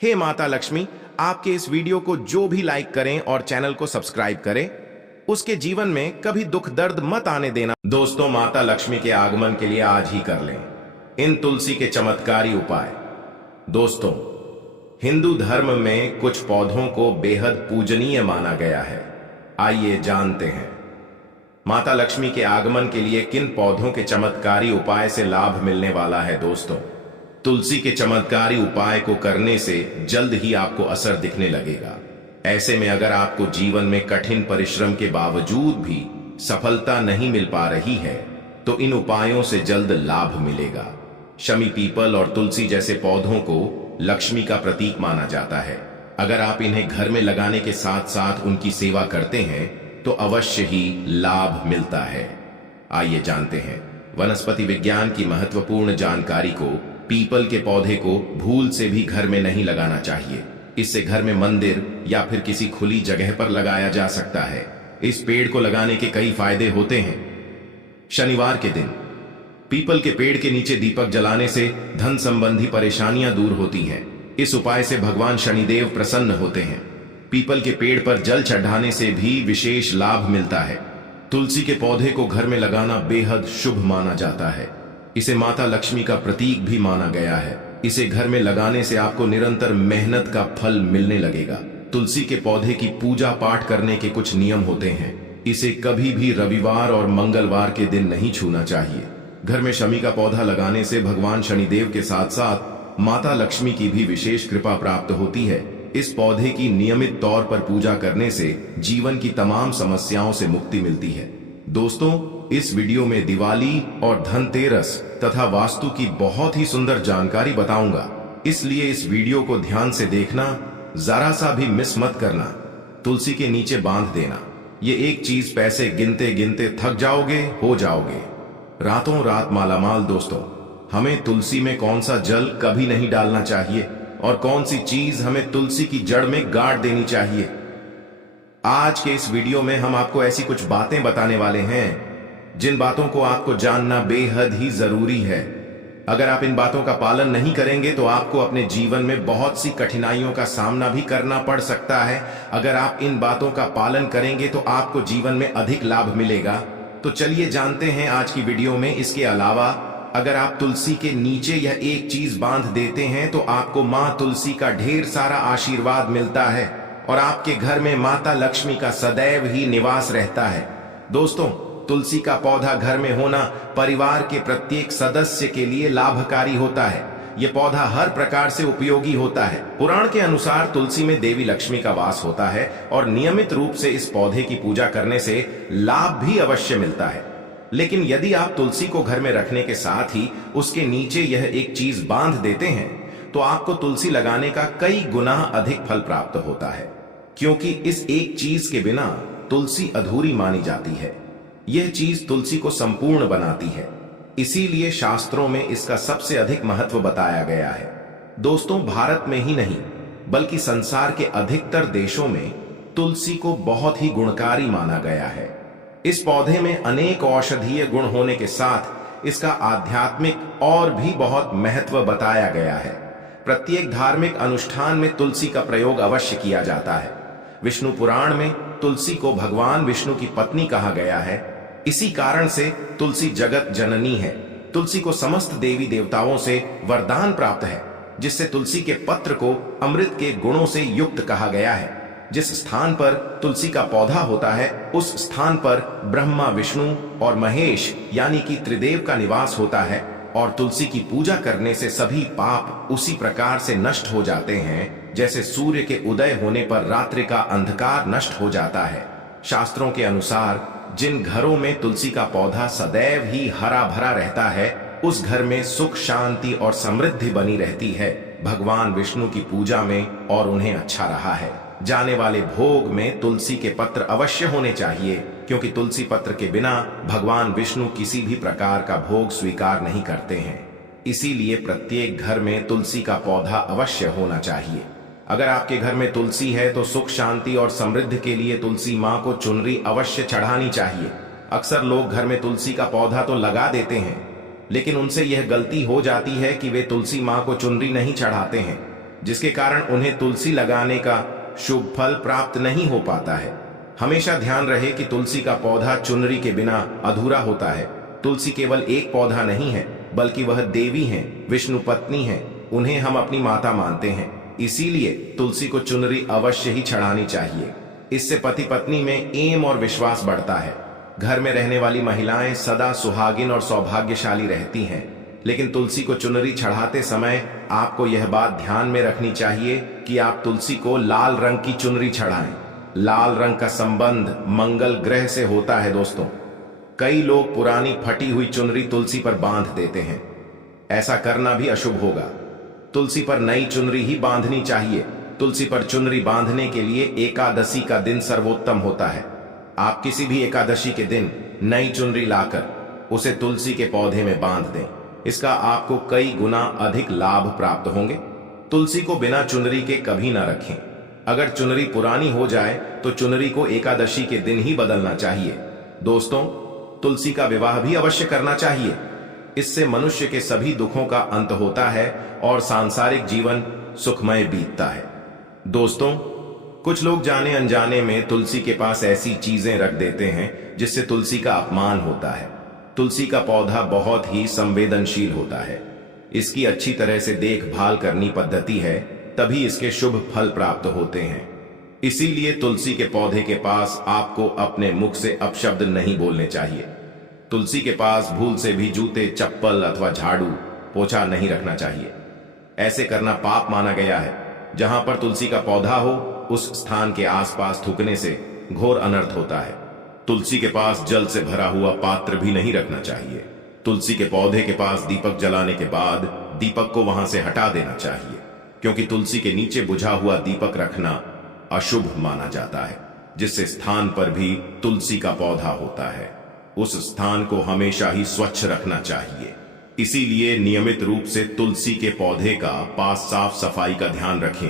हे माता लक्ष्मी, आपके इस वीडियो को जो भी लाइक करें और चैनल को सब्सक्राइब करें, उसके जीवन में कभी दुख दर्द मत आने देना। दोस्तों, माता लक्ष्मी के आगमन के लिए आज ही कर लें इन तुलसी के चमत्कारी उपाय। दोस्तों, हिंदू धर्म में कुछ पौधों को बेहद पूजनीय माना गया है। आइए जानते हैं माता लक्ष्मी के आगमन के लिए किन पौधों के चमत्कारी उपाय से लाभ मिलने वाला है। दोस्तों, तुलसी के चमत्कारी उपाय को करने से जल्द ही आपको असर दिखने लगेगा। ऐसे में अगर आपको जीवन में कठिन परिश्रम के बावजूद भी सफलता नहीं मिल पा रही है, तो इन उपायों से जल्द लाभ मिलेगा। शमी, पीपल और तुलसी जैसे पौधों को लक्ष्मी का प्रतीक माना जाता है। अगर आप इन्हें घर में लगाने के साथ साथ उनकी सेवा करते हैं तो अवश्य ही लाभ मिलता है। आइए जानते हैं वनस्पति विज्ञान की महत्वपूर्ण जानकारी को। पीपल के पौधे को भूल से भी घर में नहीं लगाना चाहिए। इससे घर में मंदिर या फिर किसी खुली जगह पर लगाया जा सकता है। इस पेड़ को लगाने के कई फायदे होते हैं। शनिवार के दिन पीपल के पेड़ के नीचे दीपक जलाने से धन संबंधी परेशानियां दूर होती हैं। इस उपाय से भगवान शनिदेव प्रसन्न होते हैं। पीपल के पेड़ पर जल चढ़ाने से भी विशेष लाभ मिलता है। तुलसी के पौधे को घर में लगाना बेहद शुभ माना जाता है। इसे माता लक्ष्मी का प्रतीक भी माना गया है। इसे घर में लगाने से आपको निरंतर मेहनत का फल मिलने लगेगा। तुलसी के पौधे की पूजा पाठ करने के कुछ नियम होते हैं। इसे कभी भी रविवार और मंगलवार के दिन नहीं छूना चाहिए। घर में शमी का पौधा लगाने से भगवान शनिदेव के साथ साथ माता लक्ष्मी की भी विशेष कृपा प्राप्त होती है। इस पौधे की नियमित तौर पर पूजा करने से जीवन की तमाम समस्याओं से मुक्ति मिलती है। दोस्तों, इस वीडियो में दिवाली और धनतेरस तथा वास्तु की बहुत ही सुंदर जानकारी बताऊंगा, इसलिए इस वीडियो को ध्यान से देखना, जरा सा भी मिस मत करना। तुलसी के नीचे बांध देना, ये एक चीज पैसे गिनते गिनते थक जाओगे, हो जाओगे रातों रात मालामाल। दोस्तों, हमें तुलसी में कौन सा जल कभी नहीं डालना चाहिए और कौन सी चीज हमें तुलसी की जड़ में गाड़ देनी चाहिए। आज के इस वीडियो में हम आपको ऐसी कुछ बातें बताने वाले हैं जिन बातों को आपको जानना बेहद ही जरूरी है। अगर आप इन बातों का पालन नहीं करेंगे तो आपको अपने जीवन में बहुत सी कठिनाइयों का सामना भी करना पड़ सकता है। अगर आप इन बातों का पालन करेंगे तो आपको जीवन में अधिक लाभ मिलेगा। तो चलिए जानते हैं आज की वीडियो में। इसके अलावा अगर आप तुलसी के नीचे यह एक चीज बांध देते हैं तो आपको मां तुलसी का ढेर सारा आशीर्वाद मिलता है और आपके घर में माता लक्ष्मी का सदैव ही निवास रहता है। दोस्तों, तुलसी का पौधा घर में होना परिवार के प्रत्येक सदस्य के लिए लाभकारी होता है। यह पौधा हर प्रकार से उपयोगी होता है। पुराण के अनुसार तुलसी में देवी लक्ष्मी का वास होता है और नियमित रूप से इस पौधे की पूजा करने से लाभ भी अवश्य मिलता है। लेकिन यदि आप तुलसी को घर में रखने के साथ ही उसके नीचे यह एक चीज बांध देते हैं तो आपको तुलसी लगाने का कई गुना अधिक फल प्राप्त होता है, क्योंकि इस एक चीज के बिना तुलसी अधूरी मानी जाती है। यह चीज तुलसी को संपूर्ण बनाती है, इसीलिए शास्त्रों में इसका सबसे अधिक महत्व बताया गया है। दोस्तों, भारत में ही नहीं बल्कि संसार के अधिकतर देशों में तुलसी को बहुत ही गुणकारी माना गया है। इस पौधे में अनेक औषधीय गुण होने के साथ इसका आध्यात्मिक और भी बहुत महत्व बताया गया है। प्रत्येक धार्मिक अनुष्ठान में तुलसी का प्रयोग अवश्य किया जाता है। विष्णु पुराण में तुलसी को भगवान विष्णु की पत्नी कहा गया है। इसी कारण से तुलसी जगत जननी है। तुलसी को समस्त देवी देवताओं से वरदान प्राप्त है, जिससे तुलसी के पत्र को अमृत के गुणों से युक्त कहा गया है। जिस स्थान पर तुलसी का पौधा होता है उस स्थान पर ब्रह्मा, विष्णु और महेश यानी कि त्रिदेव का निवास होता है और तुलसी की पूजा करने से सभी पाप उसी प्रकार से नष्ट हो जाते हैं जैसे सूर्य के उदय होने पर रात्रि का अंधकार नष्ट हो जाता है। शास्त्रों के अनुसार जिन घरों में तुलसी का पौधा सदैव ही हरा भरा रहता है उस घर में सुख, शांति और समृद्धि बनी रहती है। भगवान विष्णु की पूजा में और उन्हें अच्छा रहा है जाने वाले भोग में तुलसी के पत्र अवश्य होने चाहिए, क्योंकि तुलसी पत्र के बिना भगवान विष्णु किसी भी प्रकार का भोग स्वीकार नहीं करते हैं। इसीलिए प्रत्येक घर में तुलसी का पौधा अवश्य होना चाहिए। अगर आपके घर में तुलसी है तो सुख, शांति और समृद्धि के लिए तुलसी माँ को चुनरी अवश्य चढ़ानी चाहिए। अक्सर लोग घर में तुलसी का पौधा तो लगा देते हैं, लेकिन उनसे यह गलती हो जाती है कि वे तुलसी माँ को चुनरी नहीं चढ़ाते हैं। जिसके कारण उन्हें तुलसी लगाने का शुभ फल प्राप्त नहीं हो पाता है। हमेशा ध्यान रहे कि तुलसी का पौधा चुनरी के बिना अधूरा होता है। तुलसी केवल एक पौधा नहीं है, बल्कि वह देवी हैं, विष्णु पत्नी हैं। उन्हें हम अपनी माता मानते हैं, इसीलिए तुलसी को चुनरी अवश्य ही चढ़ानी चाहिए। इससे पति पत्नी में एम और विश्वास बढ़ता है। घर में रहने वाली महिलाएं सदा सुहागिन और सौभाग्यशाली रहती हैं। लेकिन तुलसी को चुनरी चढ़ाते समय आपको यह बात ध्यान में रखनी चाहिए कि आप तुलसी को लाल रंग की चुनरी चढ़ाएं। लाल रंग का संबंध मंगल ग्रह से होता है दोस्तों। कई लोग पुरानी फटी हुई चुनरी तुलसी पर बांध देते हैं। ऐसा करना भी अशुभ होगा। तुलसी पर नई चुनरी ही बांधनी चाहिए। तुलसी पर चुनरी बांधने के लिए एकादशी का दिन सर्वोत्तम होता है। आप किसी भी एकादशी के दिन नई चुनरी लाकर उसे तुलसी के पौधे में बांध दें। इसका आपको कई गुना अधिक लाभ प्राप्त होंगे। तुलसी को बिना चुनरी के कभी ना रखें। अगर चुनरी पुरानी हो जाए तो चुनरी को एकादशी के दिन ही बदलना चाहिए। दोस्तों, तुलसी का विवाह भी अवश्य करना चाहिए। इससे मनुष्य के सभी दुखों का अंत होता है और सांसारिक जीवन सुखमय बीतता है। दोस्तों, कुछ लोग जाने अनजाने में तुलसी के पास ऐसी चीजें रख देते हैं जिससे तुलसी का अपमान होता है। तुलसी का पौधा बहुत ही संवेदनशील होता है। इसकी अच्छी तरह से देखभाल करनी पद्धति है, तभी इसके शुभ फल प्राप्त होते हैं। इसीलिए तुलसी के पौधे के पास आपको अपने मुख से अपशब्द नहीं बोलने चाहिए। तुलसी के पास भूल से भी जूते, चप्पल अथवा झाड़ू पोछा नहीं रखना चाहिए। ऐसे करना पाप माना गया है। जहां पर तुलसी का पौधा हो उस स्थान के आसपास थूकने से घोर अनर्थ होता है। तुलसी के पास जल से भरा हुआ पात्र भी नहीं रखना चाहिए। तुलसी के पौधे के पास दीपक जलाने के बाद दीपक को वहां से हटा देना चाहिए, क्योंकि तुलसी के नीचे बुझा हुआ दीपक रखना अशुभ माना जाता है। जिस स्थान पर भी तुलसी का पौधा होता है उस स्थान को हमेशा ही स्वच्छ रखना चाहिए। इसीलिए नियमित रूप से तुलसी के पौधे का पास साफ सफाई का ध्यान रखें।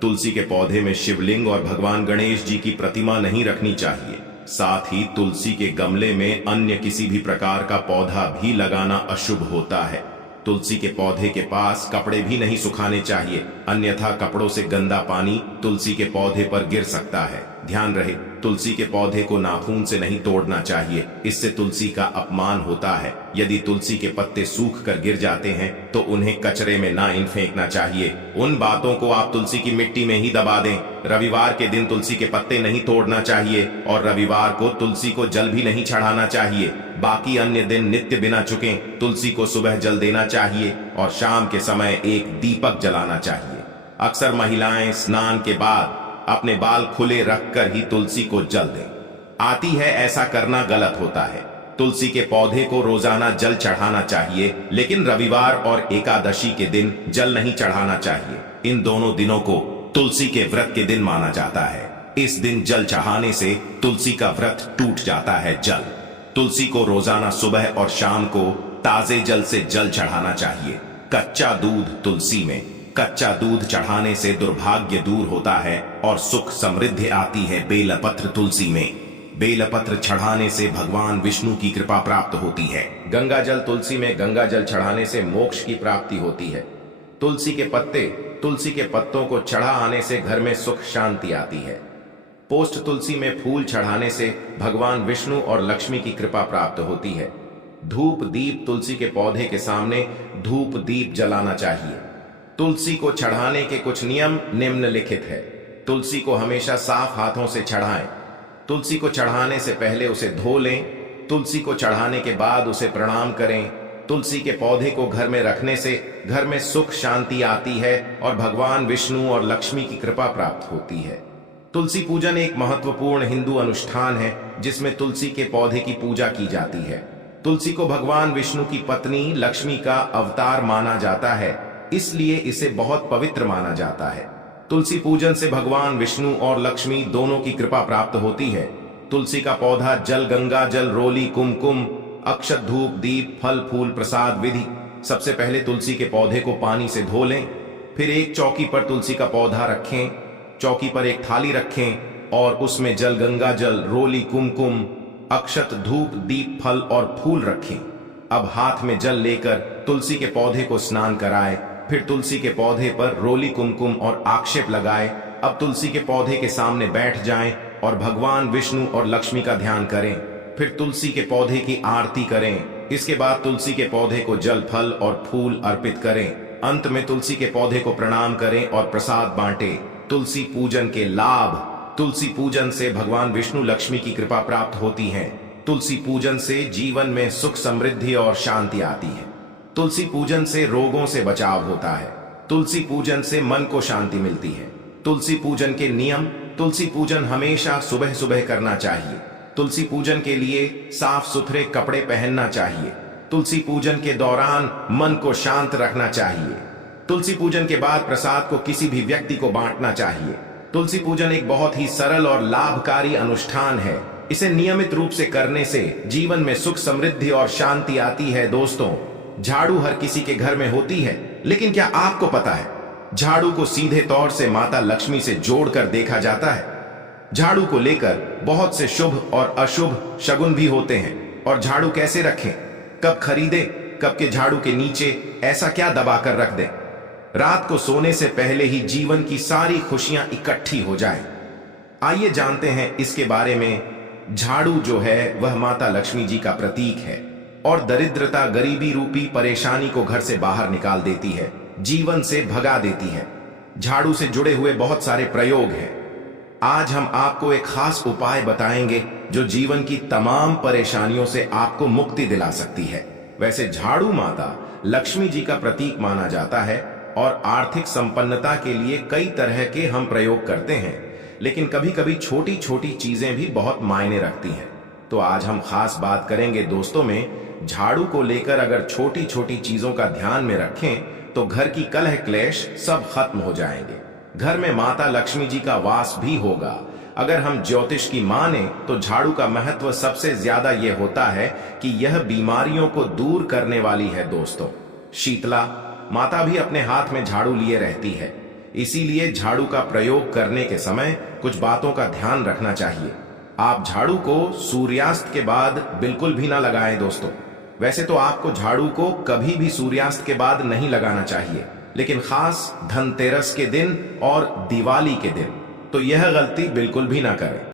तुलसी के पौधे में शिवलिंग और भगवान गणेश जी की प्रतिमा नहीं रखनी चाहिए। साथ ही तुलसी के गमले में अन्य किसी भी प्रकार का पौधा भी लगाना अशुभ होता है। तुलसी के पौधे के पास कपड़े भी नहीं सुखाने चाहिए, अन्यथा कपड़ों से गंदा पानी तुलसी के पौधे पर गिर सकता है। ध्यान रहे, तुलसी के पौधे को नाखून से नहीं तोड़ना चाहिए, इससे तुलसी का अपमान होता है। यदि तुलसी के पत्ते सूख कर गिर जाते हैं तो उन्हें कचरे में ना फेंकना चाहिए। उन बातों को आप तुलसी की मिट्टी में ही दबा दें। रविवार के दिन तुलसी के पत्ते नहीं तोड़ना चाहिए और रविवार को तुलसी को जल भी नहीं चढ़ाना चाहिए। बाकी अन्य दिन नित्य बिना चुके तुलसी को सुबह जल देना चाहिए और शाम के समय एक दीपक जलाना चाहिए। अक्सर महिलाएं स्नान के बाद अपने बाल खुले रखकर ही तुलसी को जल दें। आती है, ऐसा करना गलत होता है। तुलसी के पौधे को रोजाना जल चढ़ाना चाहिए, लेकिन रविवार और एकादशी के दिन जल नहीं चढ़ाना चाहिए। इन दोनों दिनों को तुलसी के व्रत के दिन माना जाता है। इस दिन जल चढ़ाने से तुलसी का व्रत टूट जाता है। तुलसी को रोजाना सुबह और शाम को ताजे जल से जल चढ़ाना चाहिए। कच्चा दूध तुलसी में। कच्चा दूध चढ़ाने से दुर्भाग्य दूर होता है और सुख समृद्धि आती है। बेलपत्र तुलसी में। बेलपत्र चढ़ाने से भगवान विष्णु की कृपा प्राप्त होती है। गंगा जल तुलसी में। गंगा जल चढ़ाने से मोक्ष की प्राप्ति होती है। तुलसी के पत्ते, तुलसी के पत्तों को चढ़ा आने से घर में सुख शांति आती है। पोस्ट तुलसी में फूल चढ़ाने से भगवान विष्णु और लक्ष्मी की कृपा प्राप्त होती है। धूप दीप तुलसी के पौधे के सामने धूप दीप जलाना चाहिए। तुलसी को चढ़ाने के कुछ नियम निम्नलिखित है। तुलसी को हमेशा साफ हाथों से चढ़ाएं। तुलसी को चढ़ाने से पहले उसे धो लें। तुलसी को चढ़ाने के बाद उसे प्रणाम करें। तुलसी के पौधे को घर में रखने से घर में सुख शांति आती है और भगवान विष्णु और लक्ष्मी की कृपा प्राप्त होती है। तुलसी पूजन एक महत्वपूर्ण हिंदू अनुष्ठान है जिसमें तुलसी के पौधे की पूजा की जाती है। तुलसी को भगवान विष्णु की पत्नी लक्ष्मी का अवतार माना जाता है, इसलिए इसे बहुत पवित्र माना जाता है। तुलसी पूजन से भगवान विष्णु और लक्ष्मी दोनों की कृपा प्राप्त होती है। तुलसी का पौधा जल, गंगा जल, रोली, कुमकुम, अक्षत, धूप, दीप, फल फूल, प्रसाद विधि। सबसे पहले तुलसी के पौधे को पानी से धो लें। फिर एक चौकी पर तुलसी का पौधा रखें। चौकी पर एक थाली रखें और उसमें जल, गंगा जल, रोली, कुमकुम, अक्षत, धूप, दीप, फल और फूल रखें। अब हाथ में जल लेकर तुलसी के पौधे को स्नान कराएं। फिर तुलसी के पौधे पर रोली कुमकुम और आक्षेप लगाए। अब तुलसी के पौधे के सामने बैठ जाएं और भगवान विष्णु और लक्ष्मी का ध्यान करें। फिर तुलसी के पौधे की आरती करें। इसके बाद तुलसी के पौधे को जल फल और फूल अर्पित करें। अंत में तुलसी के पौधे को प्रणाम करें और प्रसाद बांटें। तुलसी पूजन के लाभ। तुलसी पूजन से भगवान विष्णु लक्ष्मी की कृपा प्राप्त होती है। तुलसी पूजन से जीवन में सुख समृद्धि और शांति आती है। तुलसी पूजन से रोगों से बचाव होता है। तुलसी पूजन से मन को शांति मिलती है। तुलसी पूजन के नियम। तुलसी पूजन हमेशा सुबह सुबह करना चाहिए। तुलसी पूजन के लिए साफ सुथरे कपड़े पहनना चाहिए। तुलसी पूजन के दौरान मन को शांत रखना चाहिए। तुलसी पूजन के बाद प्रसाद को किसी भी व्यक्ति को बांटना चाहिए। तुलसी पूजन एक बहुत ही सरल और लाभकारी अनुष्ठान है। इसे नियमित रूप से करने से जीवन में सुख समृद्धि और शांति आती है। दोस्तों, झाड़ू हर किसी के घर में होती है, लेकिन क्या आपको पता है झाड़ू को सीधे तौर से माता लक्ष्मी से जोड़कर देखा जाता है। झाड़ू को लेकर बहुत से शुभ और अशुभ शगुन भी होते हैं। और झाड़ू कैसे रखें, कब खरीदें, कब के झाड़ू के नीचे ऐसा क्या दबाकर रख दें रात को सोने से पहले ही जीवन की सारी खुशियां इकट्ठी हो जाएं। आइए जानते हैं इसके बारे में। झाड़ू जो है वह माता लक्ष्मी जी का प्रतीक है और दरिद्रता गरीबी रूपी परेशानी को घर से बाहर निकाल देती है, जीवन से भगा देती है। झाड़ू से जुड़े हुए बहुत सारे प्रयोग हैं। आज हम आपको एक खास उपाय बताएंगे जो जीवन की तमाम परेशानियों से आपको मुक्ति दिला सकती है। वैसे झाड़ू माता लक्ष्मी जी का प्रतीक माना जाता है और आर्थिक संपन्नता के लिए कई तरह के हम प्रयोग करते हैं, लेकिन कभी कभी छोटी छोटी चीजें भी बहुत मायने रखती हैं। तो आज हम खास बात करेंगे दोस्तों में झाड़ू को लेकर। अगर छोटी छोटी चीजों का ध्यान में रखें तो घर की कलह क्लेश सब खत्म हो जाएंगे। घर में माता लक्ष्मी जी का वास भी होगा। अगर हम ज्योतिष की माने तो झाड़ू का महत्व सबसे ज्यादा यह होता है कि यह बीमारियों को दूर करने वाली है। दोस्तों, शीतला माता भी अपने हाथ में झाड़ू लिए रहती है, इसीलिए झाड़ू का प्रयोग करने के समय कुछ बातों का ध्यान रखना चाहिए। आप झाड़ू को सूर्यास्त के बाद बिल्कुल भी ना लगाएं दोस्तों। वैसे तो आपको झाड़ू को कभी भी सूर्यास्त के बाद नहीं लगाना चाहिए, लेकिन खास धनतेरस के दिन और दिवाली के दिन तो यह गलती बिल्कुल भी ना करें।